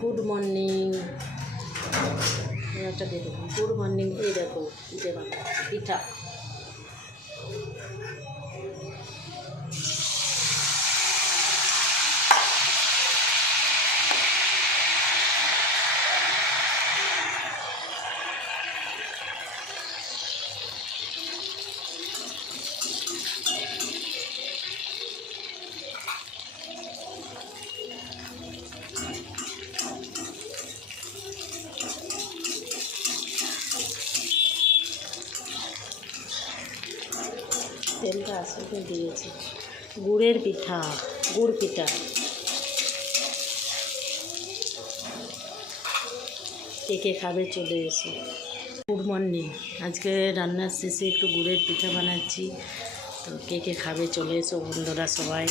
Good morning, একটা দেখো, good morning. এই দেখো পিঠে বানাচ্ছি, পিঠা। তেলটা আসলে দিয়েছি। গুড়ের পিঠা, গুড় পিঠা। কে কে খাবে চলে এসো। Good morning. আজকে রান্নার শেষে একটু গুড়ের পিঠা বানাচ্ছি, তো কে কে খাবে চলে এসো বন্ধুরা সবাই।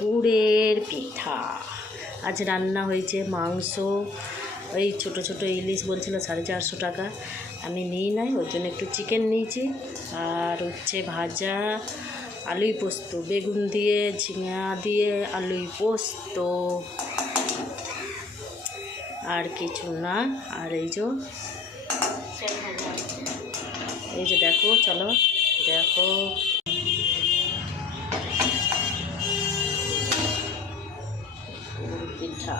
গুড়ের পিঠা। আজ রান্না হয়েছে মাংস, ওই ছোটো ছোটো ইলিশ বলছিল 450 টাকা, আমি নিই নাই, ওর জন্য একটু চিকেন নিয়েছি। আর হচ্ছে ভাজা, আলুই পোস্ত, বেগুন দিয়ে ঝিঙা দিয়ে আলুই পোস্ত, আর কিছু না। আর এই যে দেখো, চলো দেখো। পিঠা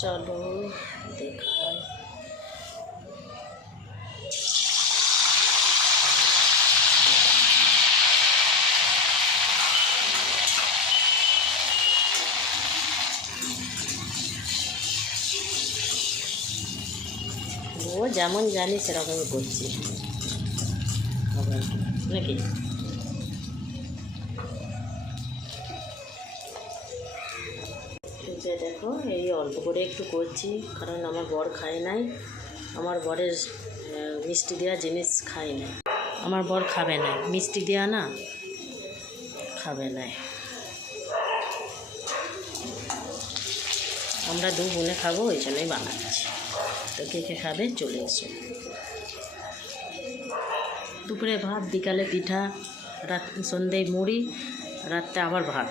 চলো দেখাই। ও যেমন জানি সেরকমই করছি নাকি। যে দেখো, এই অল্প করে একটু করছি, কারণ আমার বর খায় নাই, আমার বরের মিষ্টি দেওয়া জিনিস খায় না, আমার বর খাবে না মিষ্টি দেওয়া, না খাবে না। আমরা দু বোনে খাবো, ওই জন্যই বানাচ্ছি। তো কে কে খাবে চলে এসো। দুপুরে ভাত, বিকালে পিঠা, রাত সন্ধ্যেয় মুড়ি, রাত্রে আবার ভাত।